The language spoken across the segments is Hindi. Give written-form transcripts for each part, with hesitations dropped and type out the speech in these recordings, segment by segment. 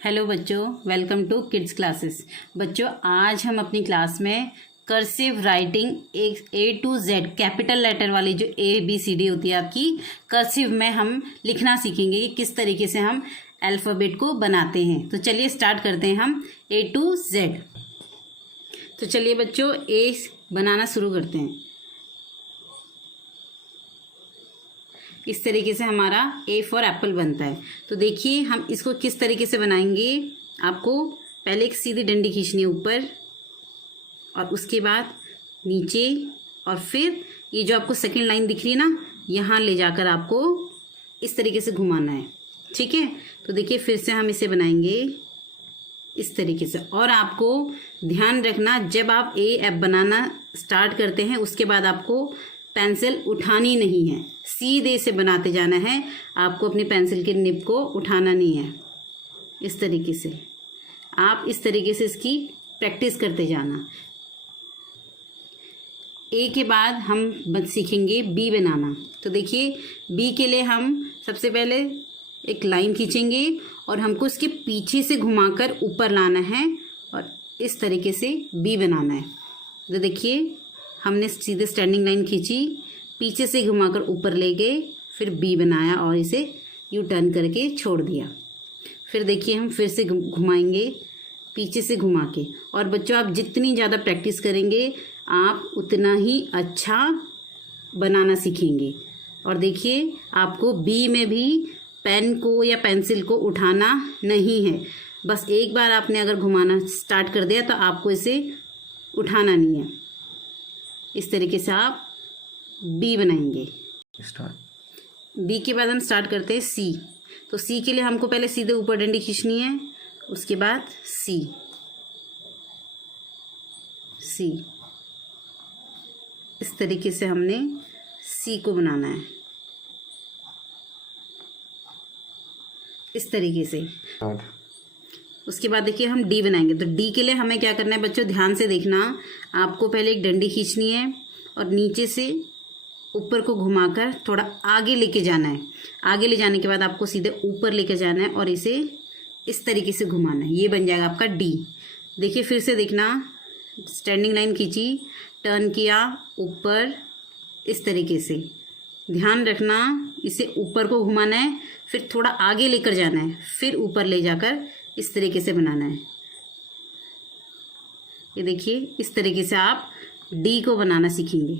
हेलो बच्चों, वेलकम टू किड्स क्लासेस। बच्चों, आज हम अपनी क्लास में cursive writing A to Z capital letter वाली जो ABCD होती है आपकी कर्सिव में हम लिखना सीखेंगे कि किस तरीके से हम अल्फ़ाबेट को बनाते हैं। तो चलिए स्टार्ट करते हैं हम A to Z। तो चलिए बच्चों A बनाना शुरू करते हैं। इस तरीके से हमारा A फॉर एप्पल बनता है। तो देखिए हम इसको किस तरीके से बनाएंगे। आपको पहले एक सीधी डंडी खींचनी है ऊपर और उसके बाद नीचे, और फिर ये जो आपको सेकंड लाइन दिख रही है ना, यहाँ ले जाकर आपको इस तरीके से घुमाना है। ठीक है, तो देखिए फिर से हम इसे बनाएंगे इस तरीके से। और आपको ध्यान रखना, जब आप A बनाना स्टार्ट करते हैं उसके बाद आपको पेंसिल उठानी नहीं है, सीधे से बनाते जाना है। आपको अपनी पेंसिल के निब को उठाना नहीं है। इस तरीके से आप इस तरीके से इसकी प्रैक्टिस करते जाना। A के बाद हम सीखेंगे B बनाना। तो देखिए B के लिए हम सबसे पहले एक लाइन खींचेंगे और हमको इसके पीछे से घुमाकर ऊपर लाना है और इस तरीके से B बनाना है। तो देखिए हमने सीधे स्टैंडिंग लाइन खींची, पीछे से घुमाकर ऊपर ले गए, फिर B बनाया और इसे यू टर्न करके छोड़ दिया। फिर देखिए हम फिर से घुमाएंगे पीछे से घुमा के। और बच्चों, आप जितनी ज़्यादा प्रैक्टिस करेंगे आप उतना ही अच्छा बनाना सीखेंगे। और देखिए आपको B में भी पेन को या पेंसिल को उठाना नहीं है। बस एक बार आपने अगर घुमाना स्टार्ट कर दिया तो आपको इसे उठाना नहीं है। इस तरीके से आप B बनाएंगे। B के बाद हम स्टार्ट करते हैं C। तो C के लिए हमको पहले सीधे ऊपर डंडी खींचनी है, उसके बाद C इस तरीके से हमने C को बनाना है, इस तरीके से। उसके बाद देखिए हम D बनाएंगे। तो D के लिए हमें क्या करना है बच्चों, ध्यान से देखना। आपको पहले एक डंडी खींचनी है और नीचे से ऊपर को घुमाकर थोड़ा आगे लेके जाना है। आगे ले जाने के बाद आपको सीधे ऊपर लेके जाना है और इसे इस तरीके से घुमाना है। ये बन जाएगा आपका D। देखिए फिर से देखना, स्टैंडिंग लाइन खींची, टर्न किया ऊपर, इस तरीके से। ध्यान रखना, इसे ऊपर को घुमाना है, फिर थोड़ा आगे लेकर जाना है, फिर ऊपर ले जाकर इस तरीके से बनाना है। ये देखिए इस तरीके से आप D को बनाना सीखेंगे।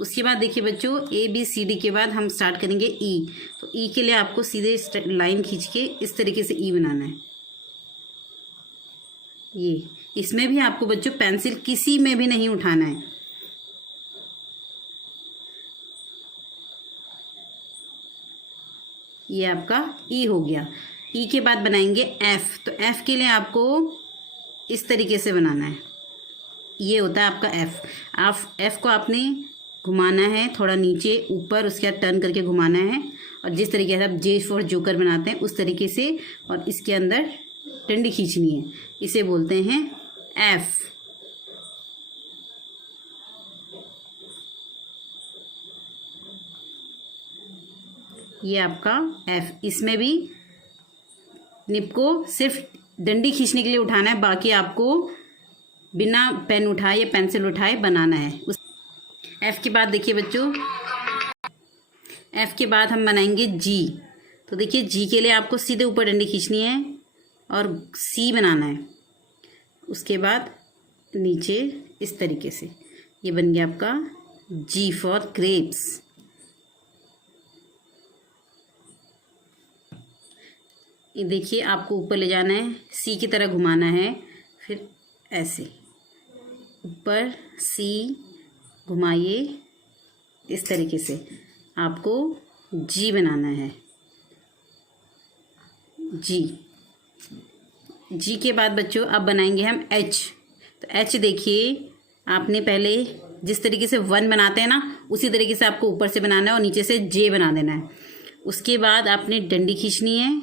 उसके बाद देखिए बच्चों ABCD के बाद हम स्टार्ट करेंगे E। तो E के लिए आपको सीधे लाइन खींच के इस तरीके से E बनाना है। ये इसमें भी आपको बच्चों पेंसिल किसी में भी नहीं उठाना है। ये आपका E हो गया। E के बाद बनाएंगे F। तो F के लिए आपको इस तरीके से बनाना है। ये होता है आपका F। आप F को आपने घुमाना है थोड़ा नीचे ऊपर, उसके बाद टर्न करके घुमाना है और जिस तरीके से आप J फॉर जोकर बनाते हैं उस तरीके से, और इसके अंदर डंडी खींचनी है। इसे बोलते हैं F। ये आपका F। इसमें भी निब को सिर्फ डंडी खींचने के लिए उठाना है, बाकी आपको बिना पेन उठाए या पेंसिल उठाए बनाना है। उस F के बाद देखिए बच्चों, F के बाद हम बनाएंगे G। तो देखिए G के लिए आपको सीधे ऊपर डंडी खींचनी है और C बनाना है, उसके बाद नीचे इस तरीके से। ये बन गया आपका G फॉर ग्रेप्स। ये देखिए आपको ऊपर ले जाना है, C की तरह घुमाना है, फिर ऐसे ऊपर C घुमाइए, इस तरीके से आपको G बनाना है। G के बाद बच्चों अब बनाएंगे हम H। तो H देखिए आपने पहले जिस तरीके से 1 बनाते हैं ना, उसी तरीके से आपको ऊपर से बनाना है और नीचे से J बना देना है। उसके बाद आपने डंडी खींचनी है,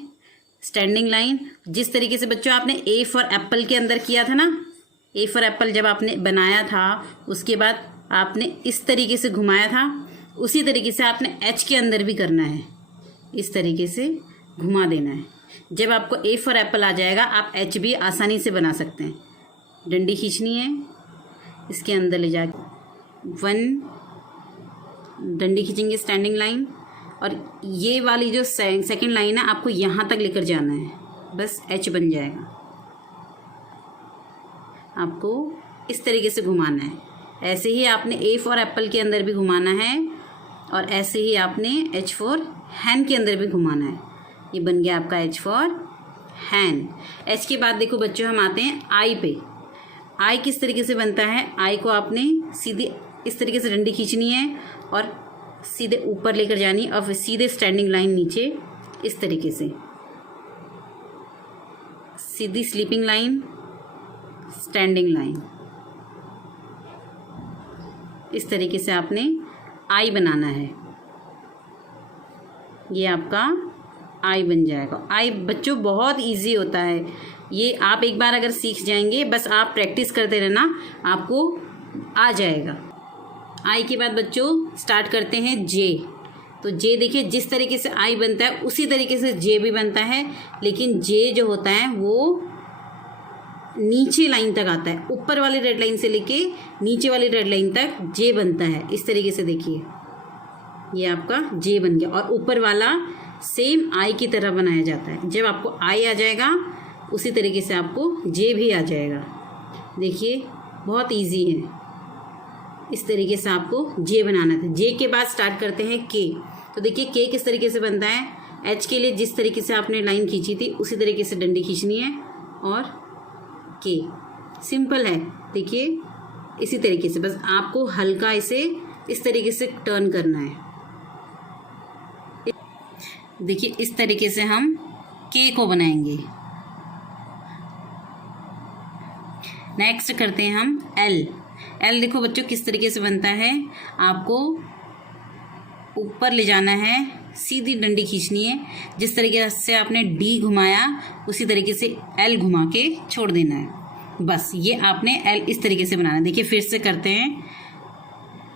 स्टैंडिंग लाइन। जिस तरीके से बच्चों आपने A फॉर एप्पल के अंदर किया था ना, A फॉर एप्पल जब आपने बनाया था, उसके बाद आपने इस तरीके से घुमाया था, उसी तरीके से आपने एच के अंदर भी करना है, इस तरीके से घुमा देना है। जब आपको ए फॉर एप्पल आ जाएगा, आप एच भी आसानी से बना सकते हैं। डंडी खींचनी है, इसके अंदर ले जाके 1 डंडी खींचेंगे, स्टैंडिंग लाइन, और ये वाली जो सेकंड लाइन है आपको यहाँ तक लेकर जाना है, बस एच बन जाएगा। आपको इस तरीके से घुमाना है। ऐसे ही आपने ए फॉर एप्पल के अंदर भी घुमाना है, और ऐसे ही आपने एच फॉर हैन के अंदर भी घुमाना है। ये बन गया आपका एच फॉर हैन। एच के बाद देखो बच्चों, हम आते हैं आई पे। आई किस तरीके से बनता है? आई को आपने सीधे इस तरीके से डंडी खींचनी है और सीधे ऊपर लेकर जानी, और फिर सीधे स्टैंडिंग लाइन नीचे, इस तरीके से सीधी स्लीपिंग लाइन, स्टैंडिंग लाइन, इस तरीके से आपने आई बनाना है। ये आपका आई बन जाएगा। आई बच्चों बहुत इजी होता है, ये आप एक बार अगर सीख जाएंगे, बस आप प्रैक्टिस करते रहना, आपको आ जाएगा। आई के बाद बच्चों स्टार्ट करते हैं जे। तो जे देखिए, जिस तरीके से आई बनता है उसी तरीके से जे भी बनता है, लेकिन जे जो होता है वो नीचे लाइन तक आता है। ऊपर वाली रेड लाइन से लेके नीचे वाली रेड लाइन तक जे बनता है। इस तरीके से देखिए, ये आपका जे बन गया, और ऊपर वाला सेम आई की तरह बनाया जाता है। जब आपको आई आ जाएगा, उसी तरीके से आपको जे भी आ जाएगा। देखिए बहुत इजी है। इस तरीके से आपको जे बनाना था। जे के बाद स्टार्ट करते हैं के। तो देखिए के किस तरीके से बनता है? एच के लिए जिस तरीके से आपने लाइन खींची थी उसी तरीके से डंडी खींचनी है, और के सिंपल है। देखिए इसी तरीके से, बस आपको हल्का इसे इस तरीके से टर्न करना है। देखिए इस तरीके से हम के को बनाएंगे। नेक्स्ट करते हैं हम एल। एल देखो बच्चों किस तरीके से बनता है, आपको ऊपर ले जाना है, सीधी डंडी खींचनी है। जिस तरीके से आपने डी घुमाया उसी तरीके से एल घुमा के छोड़ देना है। बस ये आपने एल इस तरीके से बनाना है। देखिए फिर से करते हैं,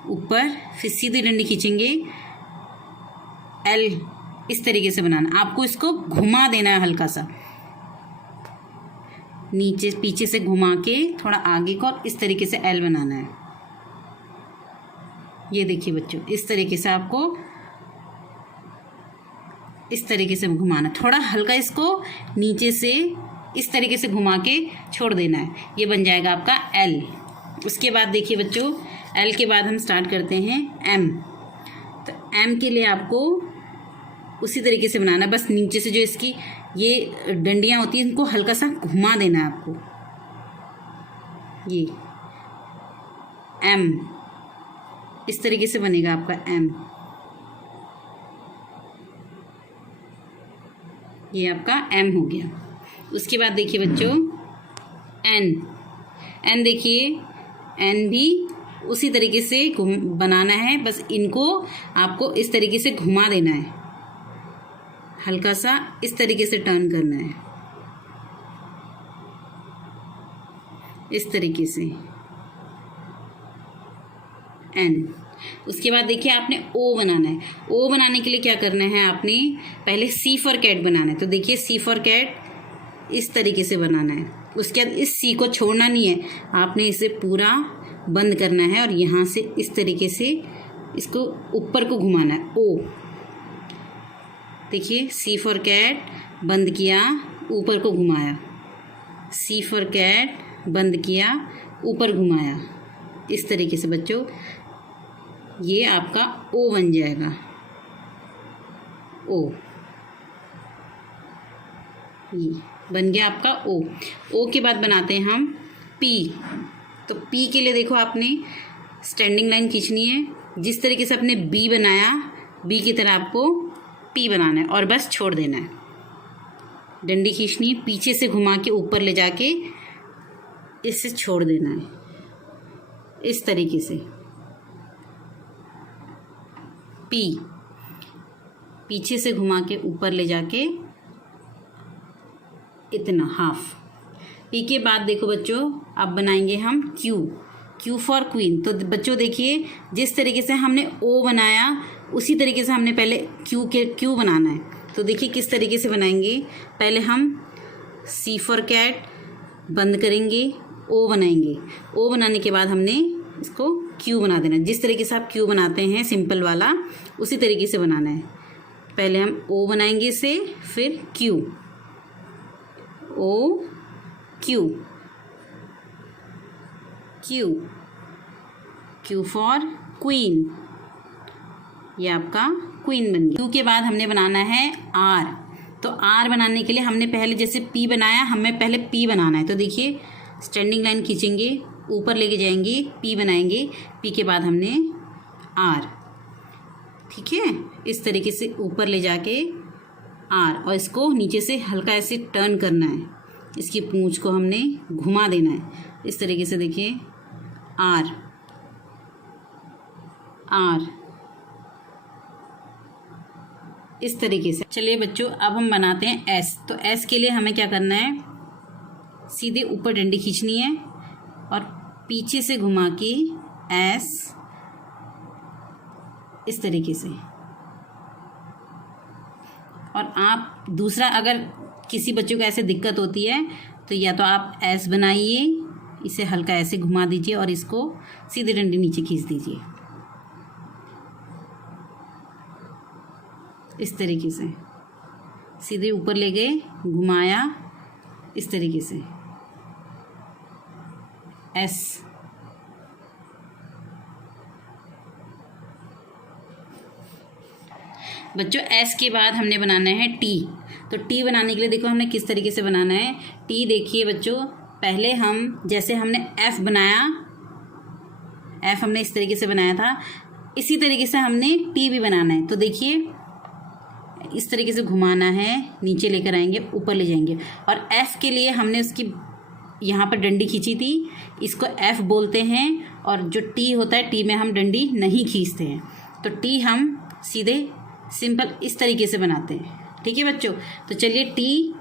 ऊपर फिर सीधी डंडी खींचेंगे, एल इस तरीके से बनाना। आपको इसको घुमा देना है हल्का सा, नीचे पीछे से घुमा के थोड़ा आगे को, और इस तरीके से एल बनाना है। ये देखिए बच्चों, इस तरीके से आपको इस तरीके से घुमाना, थोड़ा हल्का इसको नीचे से इस तरीके से घुमा के छोड़ देना है। ये बन जाएगा आपका एल। उसके बाद देखिए बच्चों, एल के बाद हम स्टार्ट करते हैं एम। तो एम के लिए आपको उसी तरीके से बनाना, बस नीचे से जो इसकी ये डंडियाँ होती हैं इनको हल्का सा घुमा देना है आपको। ये एम इस तरीके से बनेगा आपका एम। ये आपका एम हो गया। उसके बाद देखिए बच्चों एन। एन देखिए, एन भी उसी तरीके से बनाना है, बस इनको आपको इस तरीके से घुमा देना है, हल्का सा इस तरीके से टर्न करना है, इस तरीके से एन। उसके बाद देखिए आपने ओ बनाना है। ओ बनाने के लिए क्या करना है, आपने पहले सी फॉर कैट बनाना है। तो देखिए सी फॉर कैट इस तरीके से बनाना है। उसके बाद इस सी को छोड़ना नहीं है, आपने इसे पूरा बंद करना है और यहाँ से इस तरीके से इसको ऊपर को घुमाना है। ओ देखिए, सी फॉर कैट बंद किया, ऊपर को घुमाया, सी फॉर कैट बंद किया, ऊपर घुमाया। इस तरीके से बच्चों ये आपका ओ बन जाएगा। ओ, ये बन गया आपका ओ। ओ के बाद बनाते हैं हम पी। तो पी के लिए देखो आपने स्टैंडिंग लाइन खींचनी है, जिस तरीके से आपने बी बनाया, बी की तरह आपको पी बनाना है और बस छोड़ देना है। डंडी खींचनी है, पीछे से घुमा के ऊपर ले जाके इससे छोड़ देना है, इस तरीके से पी, पीछे से घुमा के ऊपर ले जाके इतना हाफ। पी के बाद देखो बच्चों अब बनाएंगे हम क्यू। Q for queen. तो बच्चों देखिए, जिस तरीके से हमने ओ बनाया उसी तरीके से हमने पहले क्यू बनाना है। तो देखिए किस तरीके से बनाएंगे। पहले हम सी फॉर कैट बंद करेंगे, ओ बनाएंगे। ओ बनाने के बाद हमने इसको क्यू बना देना। जिस तरीके से आप क्यू बनाते हैं सिंपल वाला, उसी तरीके से बनाना है। पहले हम ओ बनाएंगे इसे, फिर Q, O Q, Q, Q for queen. ये आपका क्वीन बन गया। क्यू के बाद हमने बनाना है आर। तो आर बनाने के लिए हमने पहले जैसे पी बनाया, हमें पहले पी बनाना है। तो देखिए स्टैंडिंग लाइन खींचेंगे, ऊपर लेके जाएंगे, पी बनाएंगे। पी के बाद हमने आर, ठीक है, इस तरीके से ऊपर ले जाके आर, और इसको नीचे से हल्का ऐसे टर्न करना है। इसकी पूंछ को हमने घुमा देना है इस तरीके से। देखिए आर, आर, इस तरीके से। चलिए बच्चों, अब हम बनाते हैं एस। तो एस के लिए हमें क्या करना है, सीधे ऊपर डंडी खींचनी है और पीछे से घुमा के एस, इस तरीके से। और आप दूसरा, अगर किसी बच्चों को ऐसे दिक्कत होती है तो या तो आप एस बनाइए, इसे हल्का ऐसे घुमा दीजिए और इसको सीधे डंडी नीचे खींच दीजिए इस तरीके से। सीधे ऊपर ले गए, घुमाया इस तरीके से, एस। बच्चों एस के बाद हमने बनाना है टी। तो टी बनाने के लिए देखो हमने किस तरीके से बनाना है। टी देखिए बच्चों, पहले हम जैसे हमने एफ बनाया, एफ हमने इस तरीके से बनाया था, इसी तरीके से हमने टी भी बनाना है। तो देखिए इस तरीके से घुमाना है, नीचे लेकर आएंगे, ऊपर ले जाएंगे। और एफ के लिए हमने उसकी यहाँ पर डंडी खींची थी, इसको एफ बोलते हैं। और जो टी होता है, टी में हम डंडी नहीं खींचते हैं। तो टी हम सीधे सिंपल इस तरीके से बनाते हैं, ठीक है बच्चों। तो चलिए टी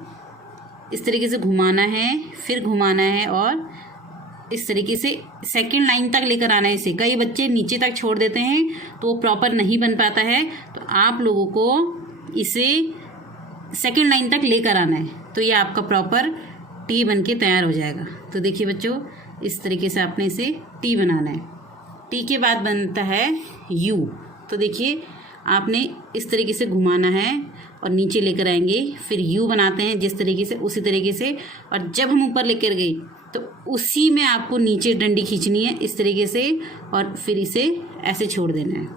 इस तरीके से घुमाना है, फिर घुमाना है और इस तरीके से सेकंड लाइन तक लेकर आना है इसे। कई बच्चे नीचे तक छोड़ देते हैं तो वो प्रॉपर नहीं बन पाता है। तो आप लोगों को इसे सेकंड लाइन तक लेकर आना है, तो ये आपका प्रॉपर टी बन के तैयार हो जाएगा। तो देखिए बच्चों, इस तरीके से आपने इसे टी बनाना है। टी के बाद बनता है यू। तो देखिए आपने इस तरीके से घुमाना है और नीचे लेकर आएंगे, फिर यू बनाते हैं जिस तरीके से, उसी तरीके से। और जब हम ऊपर लेकर गए तो उसी में आपको नीचे डंडी खींचनी है इस तरीके से, और फिर इसे ऐसे छोड़ देना है।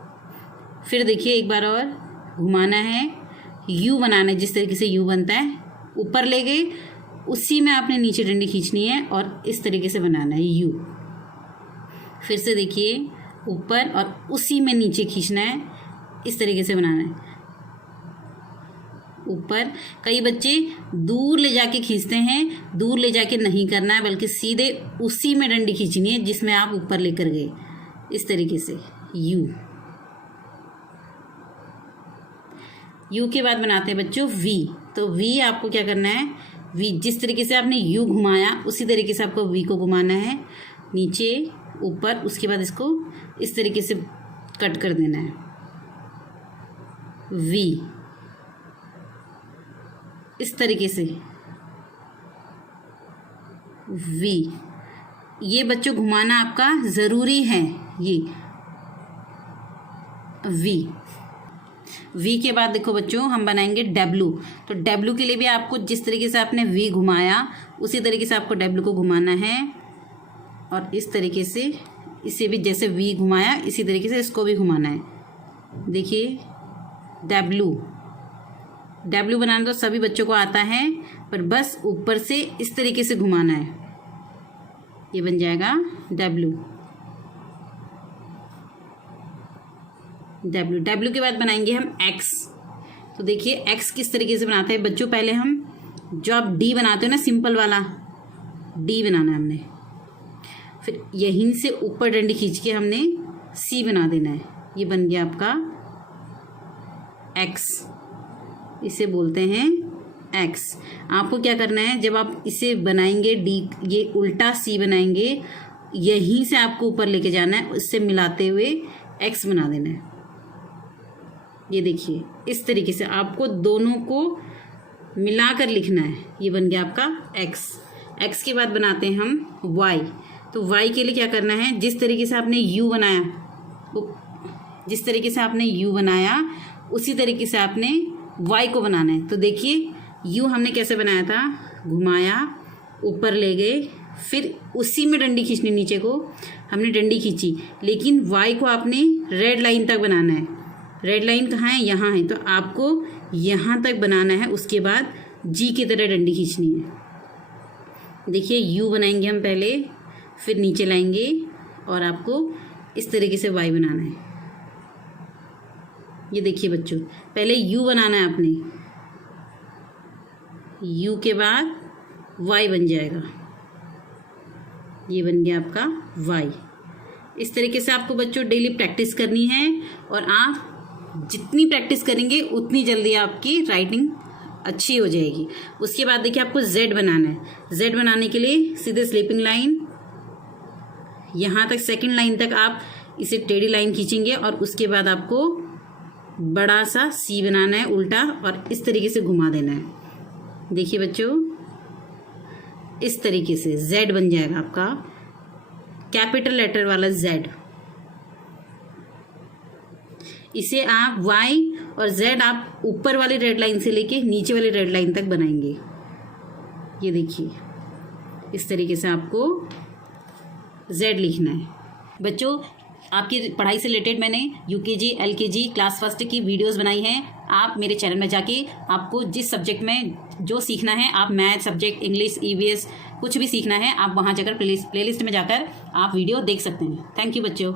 फिर देखिए एक बार और घुमाना है, यू बनाना है जिस तरीके से यू बनता है। ऊपर ले गए, उसी में आपने नीचे डंडी खींचनी है और इस तरीके से बनाना है यू। फिर से देखिए ऊपर और उसी में नीचे खींचना है, इस तरीके से बनाना है ऊपर। कई बच्चे दूर ले जाके खींचते हैं, दूर ले जाके नहीं करना है, बल्कि सीधे उसी में डंडी खींचनी है जिसमें आप ऊपर लेकर गए, इस तरीके से यू। यू के बाद बनाते हैं बच्चों वी। तो वी आपको क्या करना है, वी जिस तरीके से आपने यू घुमाया उसी तरीके से आपको वी को घुमाना है, नीचे ऊपर। उसके बाद इसको इस तरीके से कट कर देना है, वी, इस तरीके से वी। ये बच्चों घुमाना आपका ज़रूरी है, ये वी। वी के बाद देखो बच्चों हम बनाएंगे डब्लू। तो डब्लू के लिए भी आपको जिस तरीके से आपने वी घुमाया उसी तरीके से आपको डब्लू को घुमाना है, और इस तरीके से इसे भी जैसे वी घुमाया इसी तरीके से इसको भी घुमाना है। देखिए डब्लू, डब्लू बनाना तो सभी बच्चों को आता है, पर बस ऊपर से इस तरीके से घुमाना है, ये बन जाएगा डब्लू। डब्लू, डब्लू के बाद बनाएंगे हम एक्स। तो देखिए एक्स किस तरीके से बनाते हैं बच्चों। पहले हम जो आप डी बनाते हो ना, सिंपल वाला डी बनाना है हमने, फिर यहीं से ऊपर डंडी खींच के हमने सी बना देना है, ये बन गया आपका एक्स, इसे बोलते हैं एक्स। आपको क्या करना है, जब आप इसे बनाएंगे डी, ये उल्टा सी बनाएंगे, यहीं से आपको ऊपर लेके जाना है, उससे मिलाते हुए एक्स बना देना है। ये देखिए इस तरीके से आपको दोनों को मिलाकर लिखना है। ये बन गया आपका एक्स। एक्स के बाद बनाते हैं हम वाई। तो वाई के लिए क्या करना है, जिस तरीके से आपने यू बनाया, जिस तरीके से आपने यू बनाया उसी तरीके से आपने वाई को बनाना है। तो देखिए यू हमने कैसे बनाया था, घुमाया, ऊपर ले गए, फिर उसी में डंडी खींचनी, नीचे को हमने डंडी खींची, लेकिन वाई को आपने रेड लाइन तक बनाना है। रेड लाइन कहाँ है, यहाँ है, तो आपको यहाँ तक बनाना है। उसके बाद जी की तरह डंडी खींचनी है। देखिए यू बनाएंगे हम पहले, फिर नीचे लाएंगे और आपको इस तरीके से वाई बनाना है। ये देखिए बच्चों, पहले यू बनाना है आपने, यू के बाद वाई बन जाएगा। ये बन गया आपका वाई। इस तरीके से आपको बच्चों डेली प्रैक्टिस करनी है, और आप जितनी प्रैक्टिस करेंगे उतनी जल्दी आपकी राइटिंग अच्छी हो जाएगी। उसके बाद देखिए आपको जेड बनाना है। जेड बनाने के लिए सीधे स्लीपिंग लाइन, यहाँ तक सेकंड लाइन तक आप इसे टेढ़ी लाइन खींचेंगे, और उसके बाद आपको बड़ा सा सी बनाना है उल्टा, और इस तरीके से घुमा देना है। देखिए बच्चों इस तरीके से जेड बन जाएगा आपका, कैपिटल लेटर वाला जेड। इसे आप वाई और जेड आप ऊपर वाली रेड लाइन से लेके नीचे वाली रेड लाइन तक बनाएंगे। ये देखिए इस तरीके से आपको जेड लिखना है। बच्चों आपकी पढ़ाई से रिलेटेड मैंने यूकेजी, एलकेजी, क्लास फर्स्ट की वीडियोस बनाई हैं। आप मेरे चैनल में जाके आपको जिस सब्जेक्ट में जो सीखना है, आप मैथ सब्जेक्ट, इंग्लिश, ईवीएस कुछ भी सीखना है, आप वहाँ जाकर प्लेलिस्ट में जाकर आप वीडियो देख सकते हैं। थैंक यू बच्चों।